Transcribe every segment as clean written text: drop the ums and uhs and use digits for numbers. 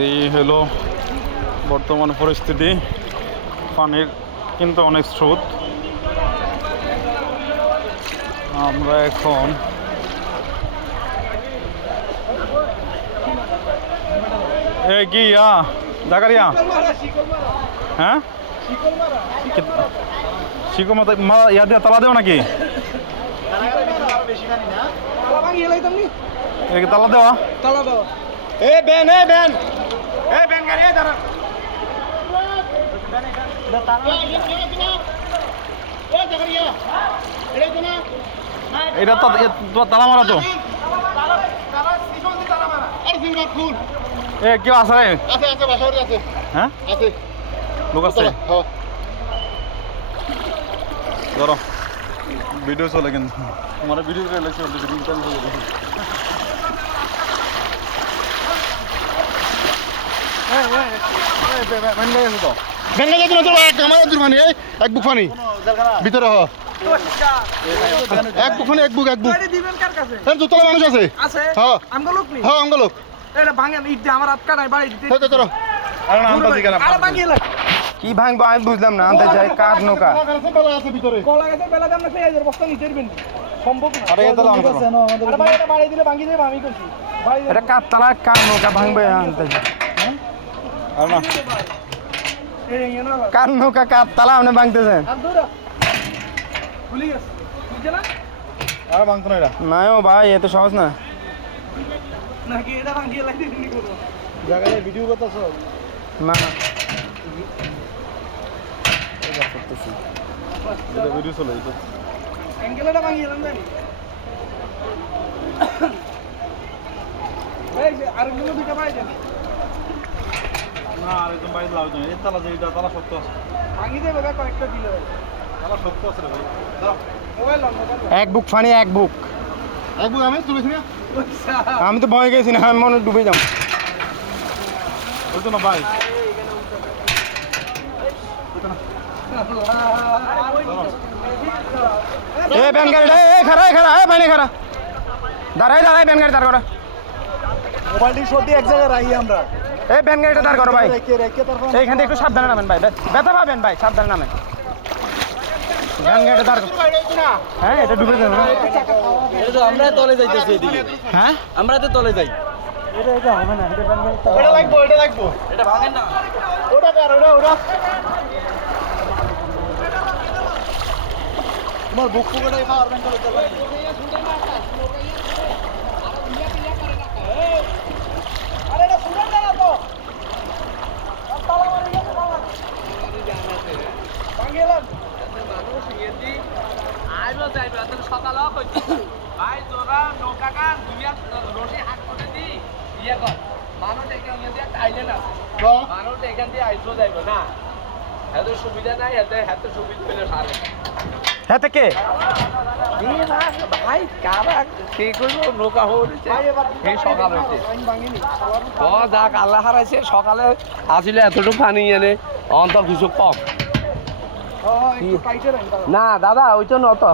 এই হলো বর্তমান পরিস্থিতি। পানির কিন্তু অনেক স্রোত। আমরা এখন কি জাগারিয়া হ্যাঁ শিকো মা ইয়া দিয়ে তালা দেও নাকি? তালা দেওয়া এটা তালা মারা তো কেউ আছে হ্যাঁ লোক আছে ধরো ভিডিও চলে কিন্তু আমার ভিডিও এক বুক পানি ভিতরে এক বুক পানি এক বুক দুতলা মানুষ আছে অঙ্গলোক কি ভাঙবো আমি বুঝলাম না। আনতে যাই কাঠ নৌকা এটা কাঠতলা কাঠ নৌকা ভাঙবে আনতে যাই কাঠ নৌকা কাঠতলা আপনি ভাঙতেছেন নাই ও ভাই এত সহজ না। ভিডিও করতেছ না ভিডিও চলে না আরেকজন বাড়ি লাভ নেই তালা যেটা তালা শক্ত আছে তালা শক্ত আছে ভাই এক বুক ফানি এক বুক আমি তুলেছি না আমি তো ভয় গেছি না আমি মনে হয় ডুবে যাব বলতো না ভাই এ ব্যান গাড়ি খারা পানি খারা দাঁড়াই ব্যান গাড়ি দাঁড় করা মোবাইলটি সত্যি এক জায়গায় রাখি আমরা এই ব্যান গাড়িটা দাঁড় করো ভাই এইখান থেকে একটু সাবধানে নামেন ভাই ব্যথা পাবেন ভাই সাবধানে নামেন ব্যান গাড়িটা দাঁড় হ্যাঁ এটা ডুবে যাবে না আমরা তলে যাইতেছি এদিকে হ্যাঁ আমরা তো তলে যাই এটা হবে না এটা ব্যান গাড়ি এটা লাগবো এটা ভাঙেন না ওটা তোমার বুক পুকুরটাই পারবেন সকালেও ভাই তোরা নৌকা কান রশি হাত করে দি ইয়ে কর মানুষ এখান দিয়ে আইলেন আছে মানুষ এখান দিয়ে আইসো যাইব না এত সুবিধা নাই এত সুবিধা পেলে সারে হ্যাঁ কে ভাই কারা কে করবো নৌকা হয়েছে এই সকাল হয়েছে যাক আল্লাহ হারাইছে সকালে আসলে এতটুকু পানি এনে অন্তর কিছু কম না দাদা ওই তো নত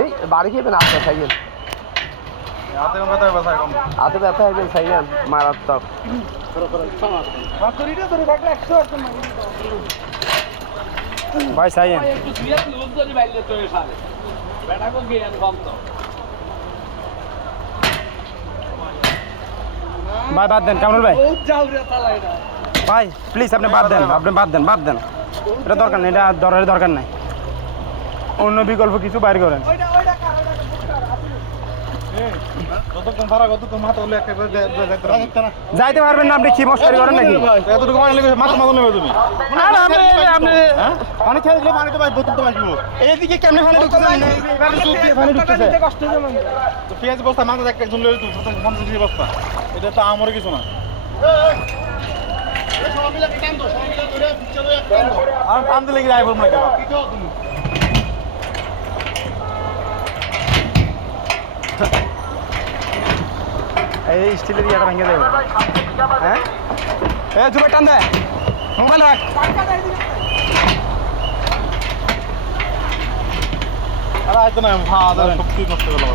এই বাড়ি খেবেন আপনার সাইকেল হাতে ব্যথা হয়ে যায় সাইকেল মারাত্মক ভাই সাইয়েন ভাই বাদ দেন কামরুল ভাই ভাই প্লিজ আপনি বাদ দেন এটা দরকার নেই, এটা দরকার নাই, অন্য বিকল্প কিছু বাইর করেন। যাইতে পারবেন না আপনি কি মস্কারি করেন নাকি? এইদিকে কেমনে পানি ঢুকতেছে? পেঁয়াজ বস্তা মাথা একজন লই 50 বস্তা, এটা তো আমার কিছু না। আর টান দিলে কি আইবো না কেন? এই স্টিলের ইয়াটা ভেঙে দেবে। হ্যাঁ এ জুবে টান দে, মোবাইল রাখ। আর আইতো না, শক্তি নষ্ট করে